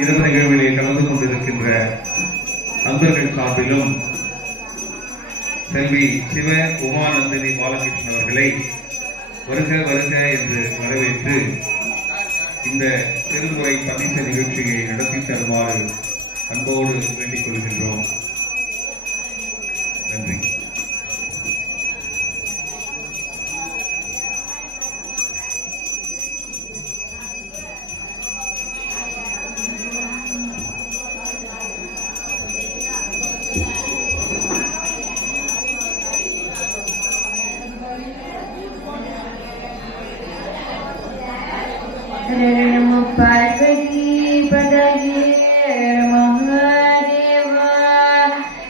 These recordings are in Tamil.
இரவு நிகழ்விலே கலந்து கொண்டிருக்கின்ற அன்பர்கள் சார்பிலும் செல்வி சிவ உமானந்தினி பாலகிருஷ்ணன் அவர்களை வருக வருக என்று வரவேற்று இந்த திருமுறை பரிச நிகழ்ச்சியை நடத்தி தருமாறு அன்போடு வேண்டிக் கொள்கின்றோம். நன்றி. नमो पार्वती पदये महादेवा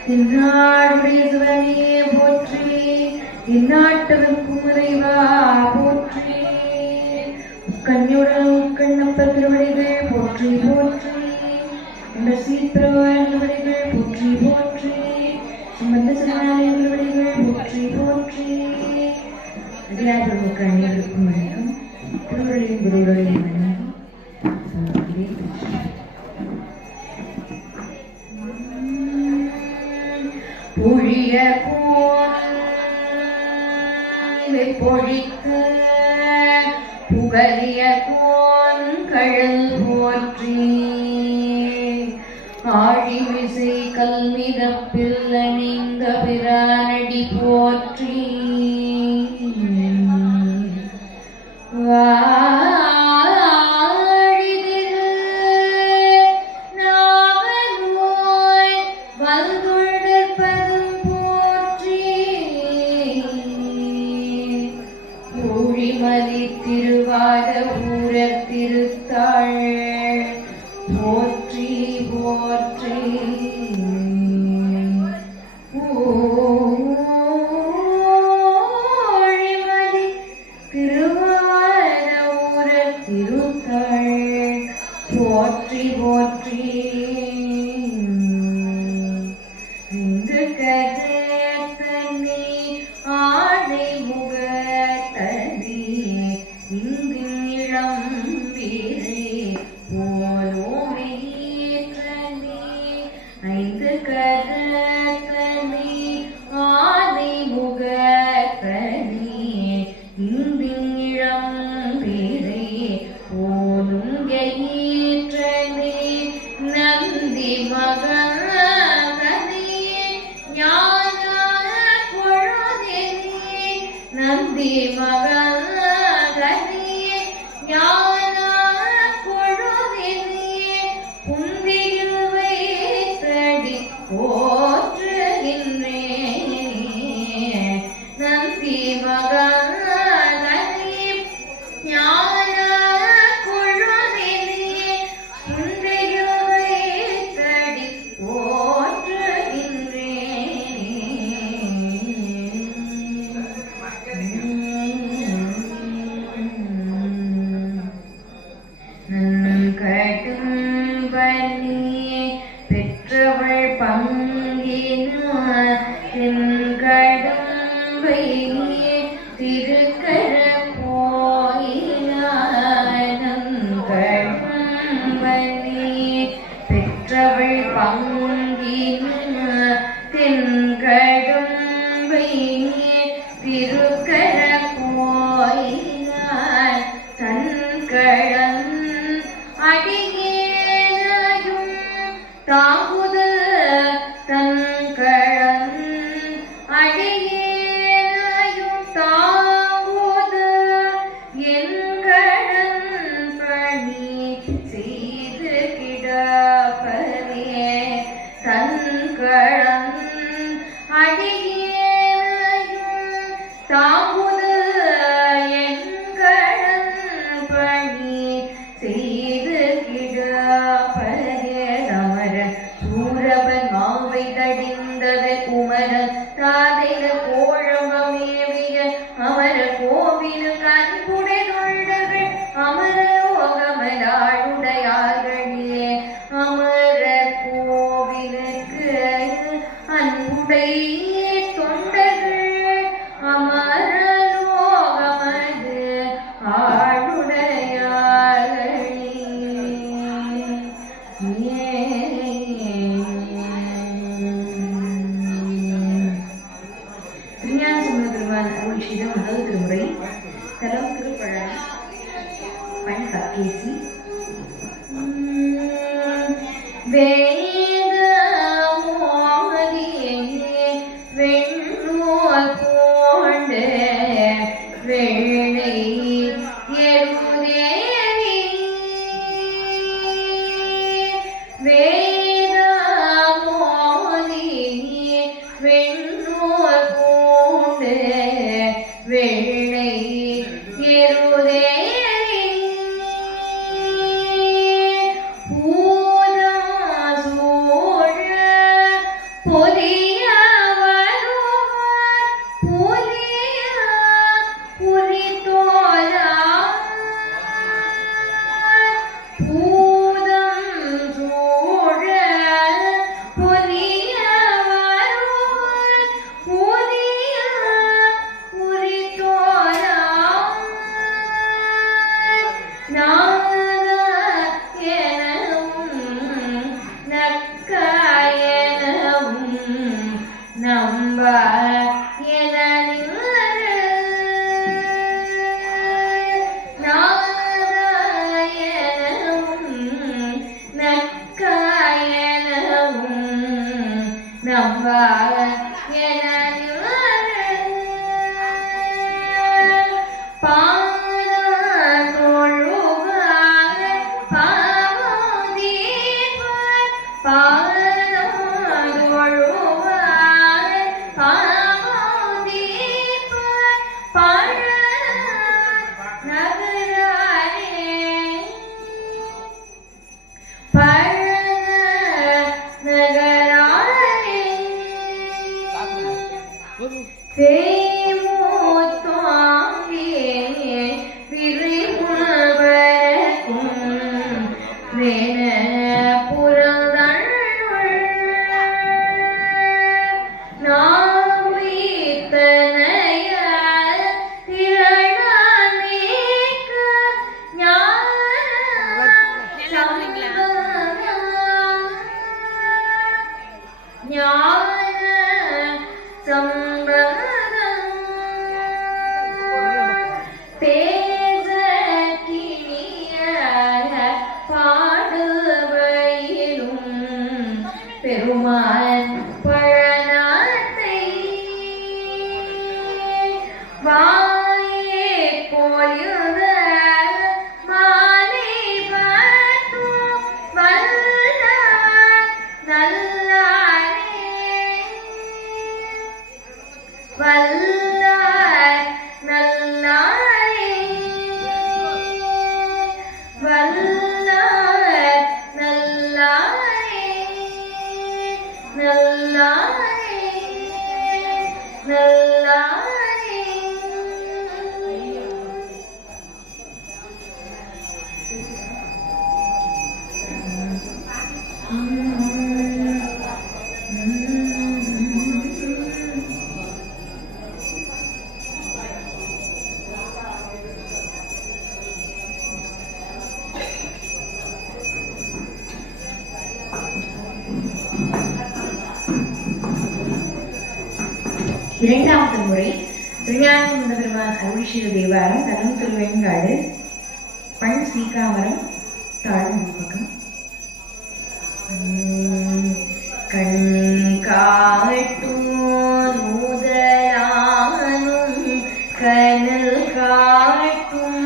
तिन्नाडुடைய சிவனே போற்றி இந்நாட்டவர்க்கும் இறைவா போற்றி கண்ணியுடன் கண்ணப்ப திருவடிகள் போற்றி போற்றி என்ற சீப்பிரவான் திருவடிகள் போற்றி போற்றி சம்பந்த சிவனாலய திருவடிகள் போற்றி போற்றி அடியார்களுக்கு அனைவருக்கும் வணக்கம். திருவள்ளியின் குருவர்களையும் பொழிய கோனை பொழித்து புகழிய கோன் கழல் போற்றி ஆழிமிசை கல்மிதப்பில் அணிந்த பிரானடி போற்றி திருவாத ஊரர் திருத்தாள் போற்றி போற்றி ஓழிமதி திருவாத ஊரர் திருத்தாள் போற்றி போற்றி இந்து கதத்தனி ஆடை முகத்தனி இங்கும் இளம்பீரை போலோமேற்றனே ஐந்து கதத்தனி ஆடை முகத்தனி இங்கும் இளம்பீரை போலும் ஈற்றனே நந்தி மகனே ஞான கொழுதெனே நந்தி மகனே ஞான கொழுதெனே குந்தியில் வைத்தடி போற்றுகின்றேனே நந்தி மகனே ஞான கொழுதெனே குந்தியில் வைத்தடி பெற்றவள் பங்கினார் தென்கடம்பை திருக்கர போயினாரங்கடம்பனே பெற்றவள் பங்கினார் தென்கடம்பை திருக்கர போயினார் தன்கடன் அடியேனையும் தாங்குதல் தன்கடன் அடியேனையும் தாங்குதல் என் கடன் பணி செய்து கிடப்பதே தன்கடன் அடியேனையும் தாங்குதல் என் கடன் பணி செய்து கிடப்பதே சமர வேத மோதி வெண்ணூல் பூண்டு வெள்ளை எருதேறி வேத மோதி வெண்ணூல் பூண்டு வெள்ளை எருதேறி பூதம் சூழ பொதிய வருவார் புலிய புலித்தோலா பூதம் சூழ பொதிய வருவார் புலிய புலித்தோலா நம்ப என நம்ப என பெருமான் பழநாத்தை வாயே போயுத மாலை பார்த்தும் வல்லார் நல்லாரே வல்லார் நல்லாரே வல்லார் நல்லாரே நல்லாரே நல்லாரே. இரண்டாவது முறை திருஞானசம்பந்த பெருமான் அருள் செய்த தேவாரம் தலம் திருவெண்காடு பண் சீக்காமரம் தாழ்வு பக்கம். கண் காட்டும் நூதலானும் கனல் காட்டும்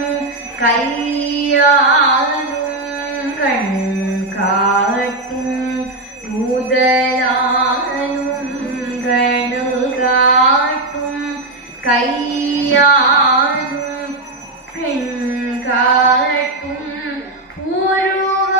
கையாலும் கண் காட்டும் நூதலானும் கனல் காட்டும் கையாலும் பெண் காட்டும் புயலாரும்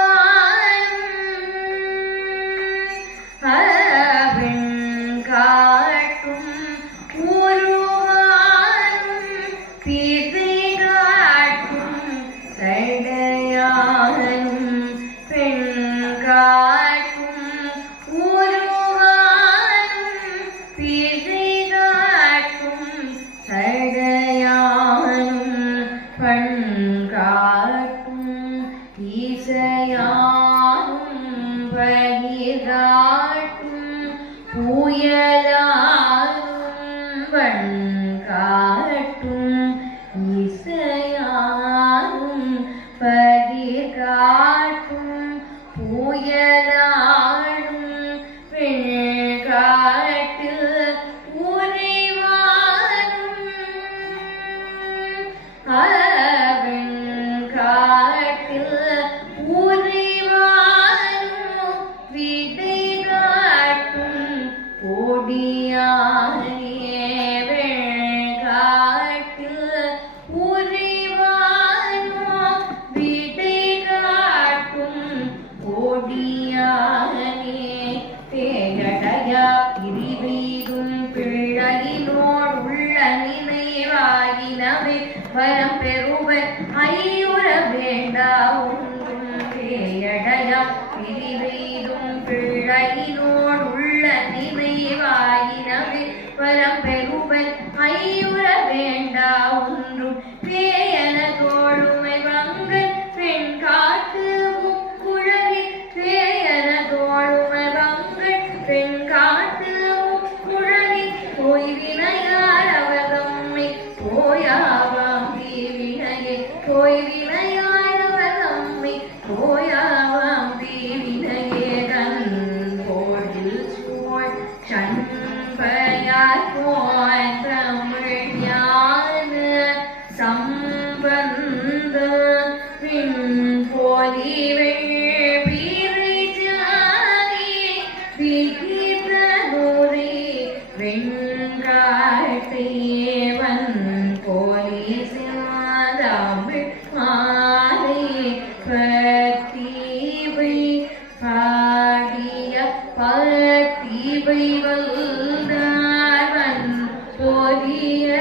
கொடியானே பேயடையா பிரிவெய்தும் பிள்ளையினோடு உள்ள நினைவாயினவே வரம் பெறுவர் ஐயுற வேண்டா ஒன்றும் பேயடையா பிரிவெய்தும் பிள்ளையினோடு உள்ள நினைவாயினவே வரம் பெறுவர் ஐயுற வேண்டா ஒன்றும் பேயன தோழுமை வங்கல் பெண் காட்டு முக்குழவி பேயன தோழுமை வங்கல் பெண் காட்டு முக்குழவி போய் வினையார் அவதம்மை போயாவாம் தீவினையே போய் வினையார் அவதம்மை போயாவாம் தீவினையே கண் போடில் சூழ் சண்பையார் போய் தமிழ் ஞான சம்பந்த பின் போலிவெள் பிரிஜாரி பிகிதனுரி வெண்காட்டேவன் போலி சிவாதமிழ் மாலை பத்திவை பாடிய பத்திவை வல்தாவன் போலிய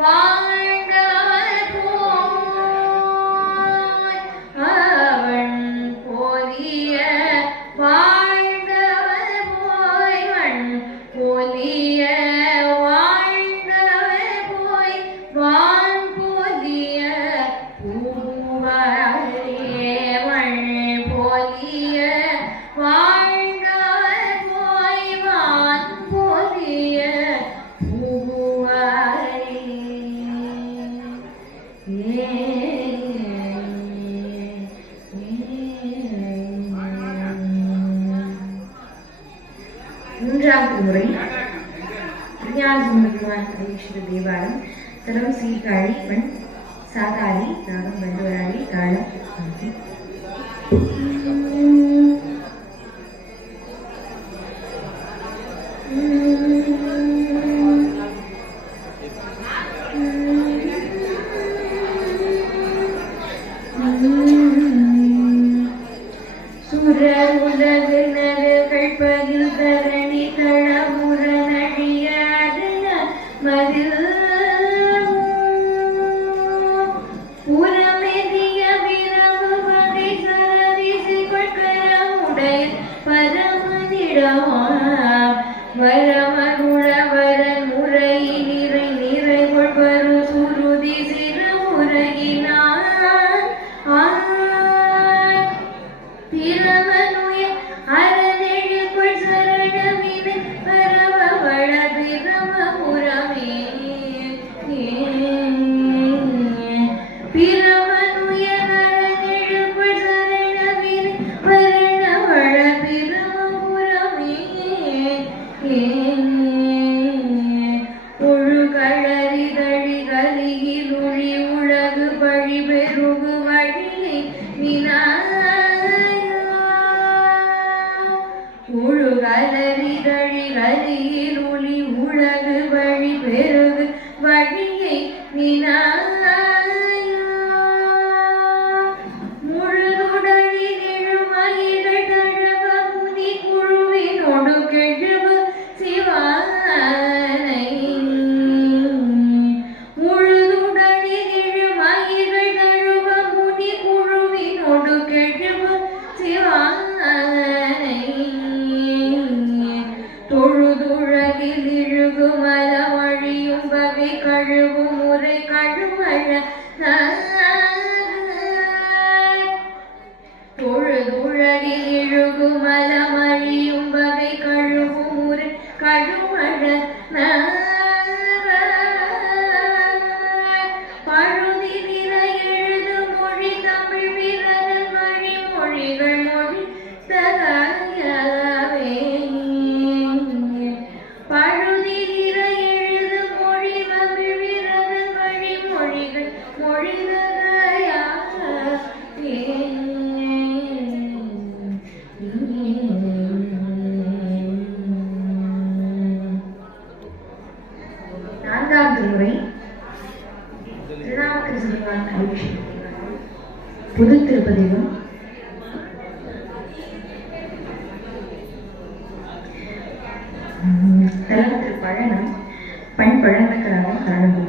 வாழ்ந்தவர் போய் அவன் போலிய வாழ்ந்தவர் போய் வன் போலிய வாழ்ந்தவர் போய் வான் போலிய பூவாரே வன் போலிய வாழ்ந்தவர் போய் வான் போலிய பூவாரே. மூன்றாம் திருமுறை திருஞானசம்பந்தபெருமான் அருளிச்செய்த தேவாரம் தலம் சீர்காழி மண் சாதாரி ராகம் பண்டவராளி தாளம் ஆதி. சுரர் உலகு நறுகள் பகில் தரணி தளமுற நடியாதன மதில் புறமெதிய விரவு வகை சரவிசை கொள்கரமுடைய பரமனிடமா வரமருள வரன் முறை நிறை நிறை கொள்வரு சுருதி சிறு முறையினார் பிரமனுய அரணெழுக்குள் சரணமினை பரவவள பிரமபுரமே பிரமனுய அரணெழுக்குள் சரணமினை பரணவள பிரமபுரமே ஒழுகழறிதழி கலியில் ஒளி உலகு பழி பெருகு வழியை வினா உழுகலறிதழி கலியில் ஒளி உலகு வழி பெருகு வழியை வினா முழுதுடலி எழுமயிகள் தழவ முனி குழுவினோடு கெழுவு சிவானை முழுதுடலி எழுமயிகள் தழுவ முனி குழுவினோடு கெழுவு சிவானை தொழுதுழகில் இழுகு மலமழியும் வகை கழுவு முறை கழுமழ தொழுதுழகில் இழுகு மலமழியும் வகை கழுவு முறை கழுமழ பழுதி நிற எழுது மொழி தமிழ் விரதன் மொழி மொழிகள் மொழி தகாயவே பழுதி நிற எழுது மொழி தமிழ் விரதன் மொழி மொழிகள் மொழி தகாயவே. நான்காம் திருமுறை திருநாவுக்கரசர் புது திருப்பதிகம் பழனம் பண் பழந்தக்கராக காரணம்.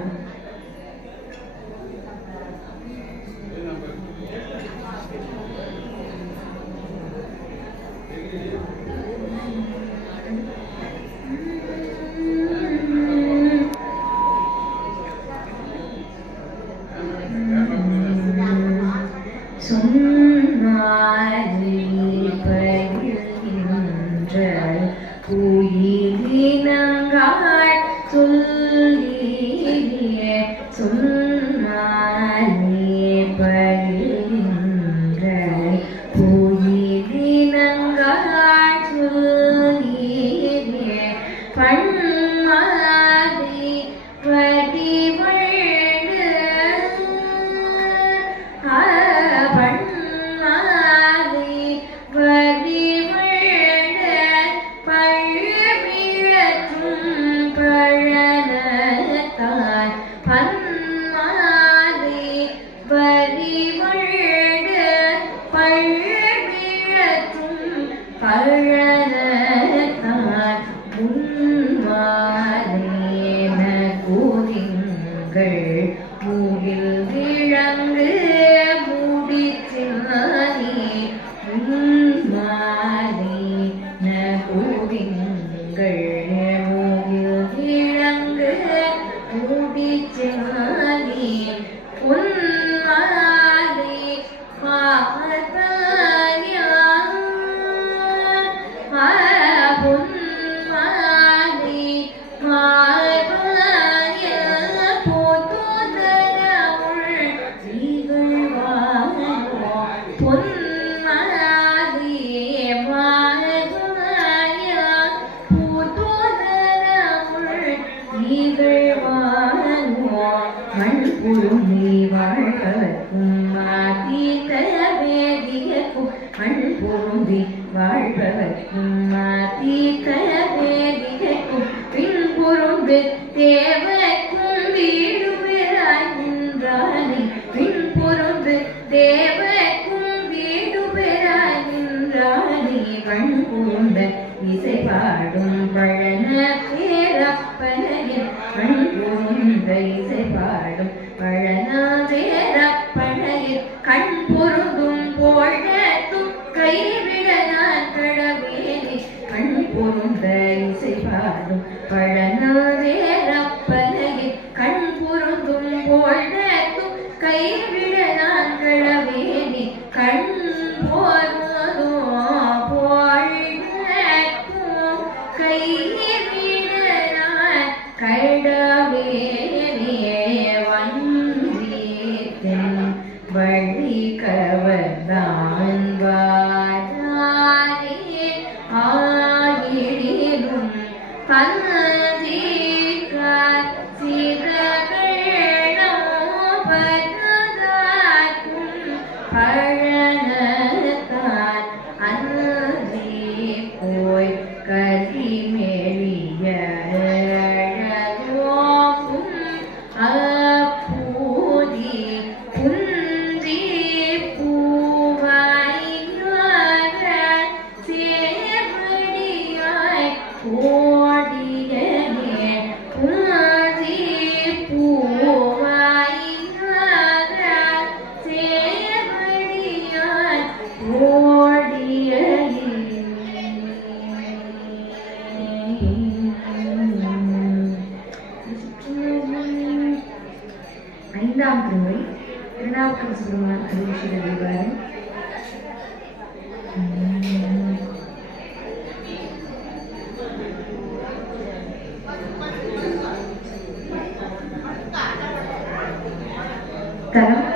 தரம்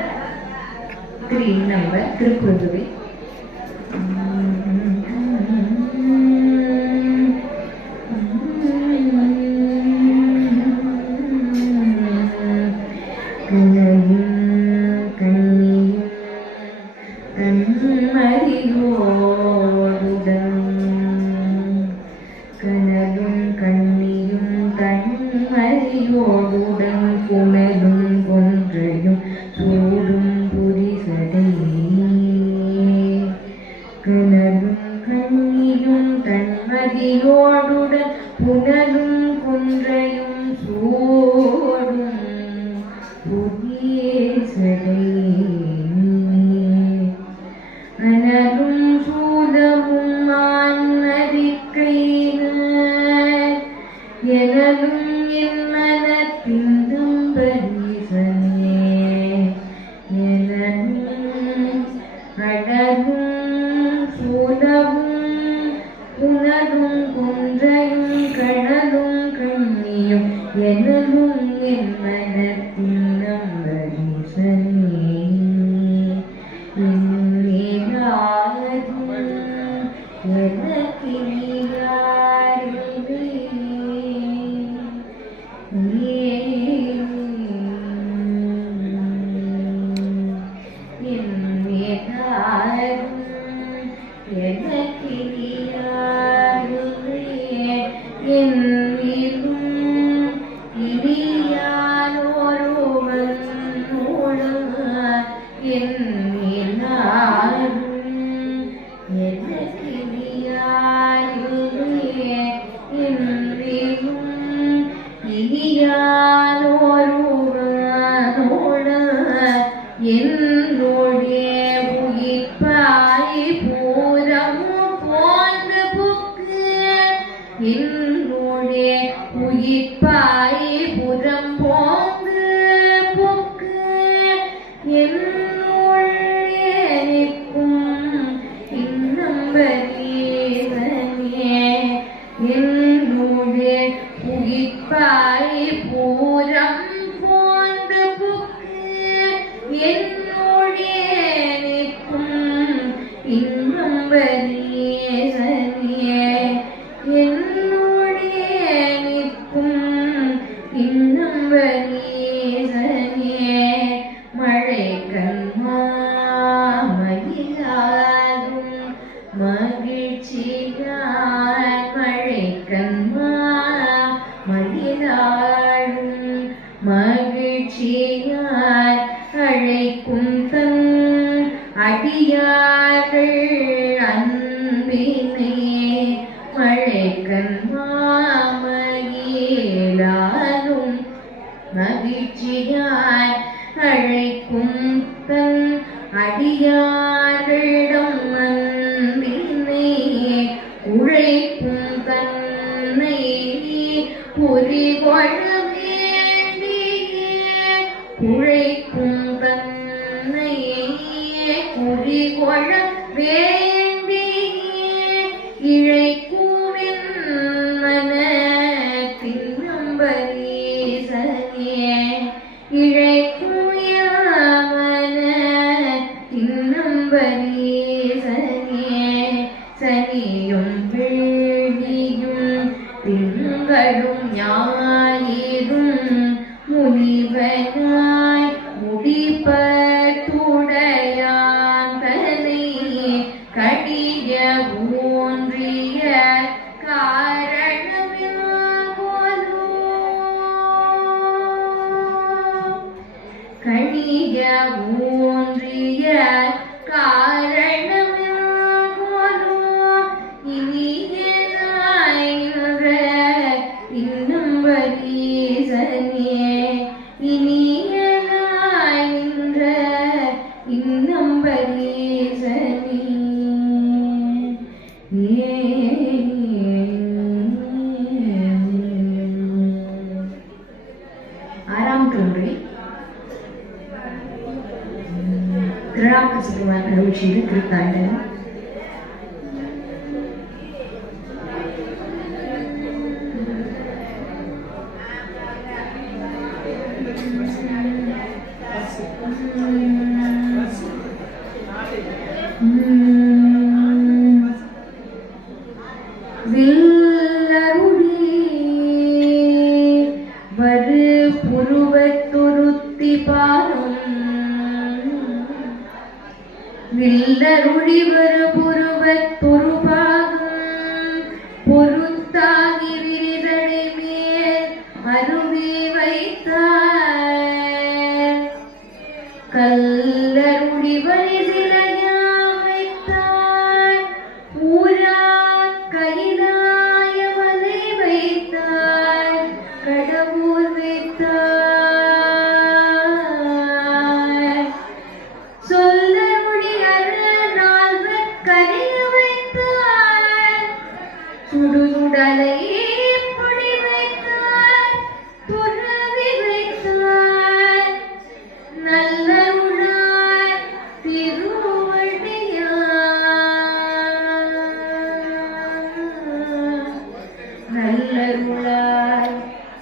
3 நம்பர் திருக்குறளுவை கனலும் கண்ணியும் தன்மதியோடுடன் புனலும் குன்ற எனவும் என் மனத்தின் நம்பரீசனே இன்னேனாதும் எனக்கினியாரில்லை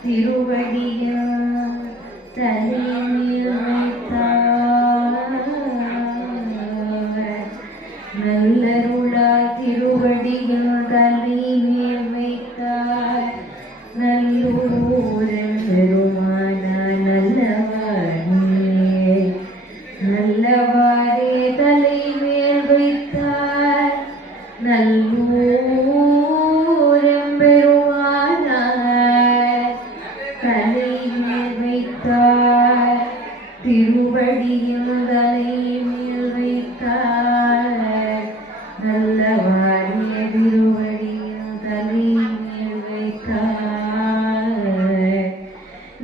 திருவடியாய் திருவடியில் தலைமேல் வைத்தார் நல்லூரன் பெருமான நல்லவாரே நல்லவாரே தலைமேல் வைத்தார் நல்லூரன் பெருமான தலைமேல் வைத்தார் திருவடியில் தலைமேல் வைத்தார் நல்லவாரே திருவடியில் தலைமேல் வைத்தார்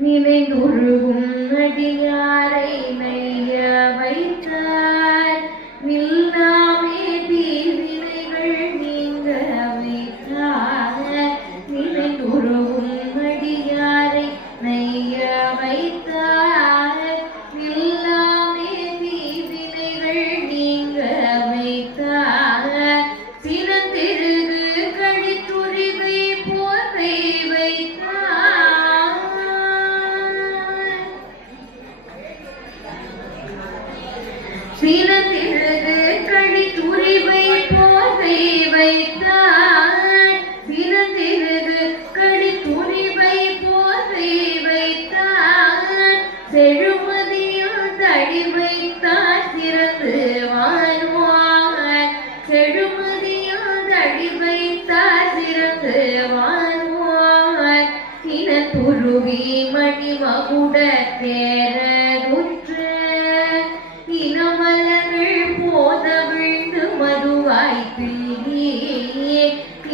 நினைந்துருகும் அடியாரை நைய வைத்தார் நில்லாமே தீவினைகள் நீங்க வைத்தார் நினைந்துருகும் அடியாரை நைய வைத்தார் நில்லாமே தீவினைகள் நீங்க வைத்தார் சிறந்திருது கழித்துரிவை போர்வை வைத்தார் சிறந்திருது கழித்துரிவை போர்வை வைத்தார் சிறந்திருது கழித்துரிவை போர்வை வைத்தார் செழுமதியில் தடி வைத்தார் சிறந்து வாழ்வார் செழுமதியில் தடி வைத்தார் சிறந்து வாழ்வார் இனத்துருவி மணிமகுட தேரருற்ற இனமலர்கள் போத விழுந்து மதுவாய்ப்பில்லியே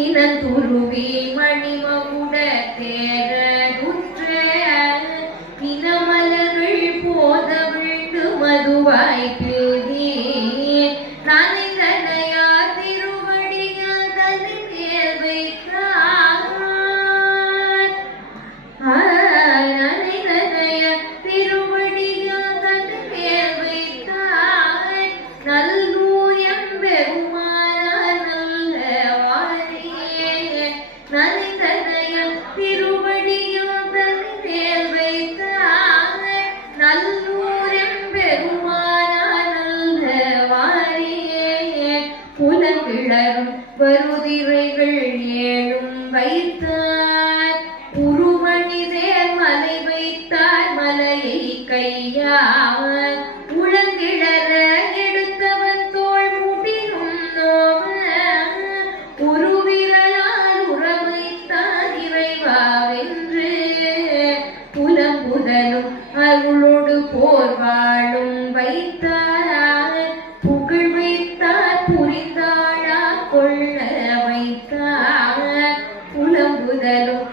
இனத்துருவி மணிமகுட தேரருற்ற இனமலர்கள் போத விழுந்து மதுவாய்ப்பில்லியே நனைந்தனையா திருவடியில் தலைமேல் வைத்தார் நனைந்தனையா திருவடியில் தலைமேல் வைத்தார் நல்லூர் எம்பெருமானார் நல்லவாரே நனைந்தனையா திருவடியில் தலைமேல் வைத்தார் நல்லூர் எம்பெருமானார் நல்லவாரே புலங்கிழரும் வருதிரைகள் ஏழும் வைத்தார் உருவணிதேர் மலை வைத்தார் மலையை கையாவர் உளங்கிழற எடுத்தவன் தோள் முடியும் நோவ உருவிரலால் உறவைத்தார் இறைவாவென்று புலம்புதலும் அருளோடு போர் வாழும் வைத்தார் புகழ் வைத்தார் புரிந்தாழா கொள்ள வைத்தார் புலம்புதலும்